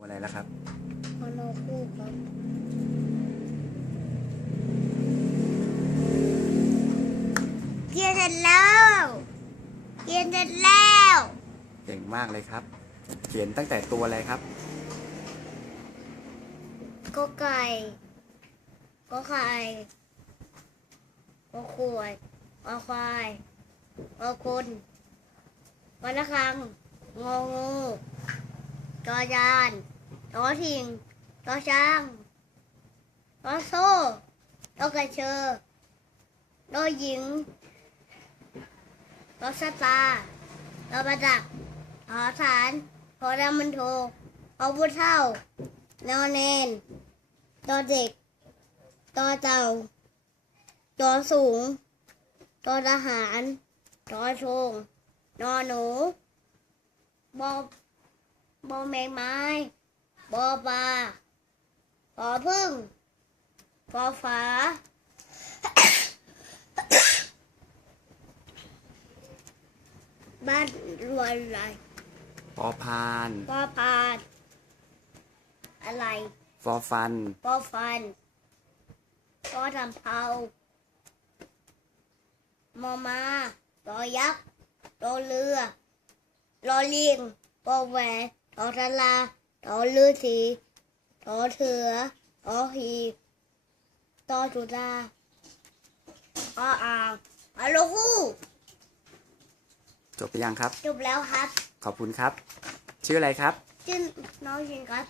อะไรแล้วครับพอนอคู่ครับเขียนเสร็จแล้วเขียนเสร็จแล้วเก่งมากเลยครับ เขียนตั้งแต่ตัวอะไรครับก็ไก่ก็ไข่ก็ขวดก็ควายก็คนก็ละครังงองู จอยานจอทิงจอช้างจอโซ่จอกระเชอจอหญิงจอสตาร์จอประดักหอฐานพอดามันโทพอผู้เท่านอนเนนตอเด็กตอเต่าตอสูงตอทหารตอทงนอหนู บอแมงไม้บอปลาปอพึ่งปอฝาบ้านรวยอะไรปอพานปอพานอะไรฟอฟันปอฟันปอทำเภามอมาปอยักษ์รอเรือรอลิงปอแหวนท อทะลาทอลือสีทอเถือทอหีบตอจุดาปออ่างอะโลฮูจบไปยังครับ จบแล้วครับ ขอบคุณครับ ชื่ออะไรครับ ชื่อน้องชินครับ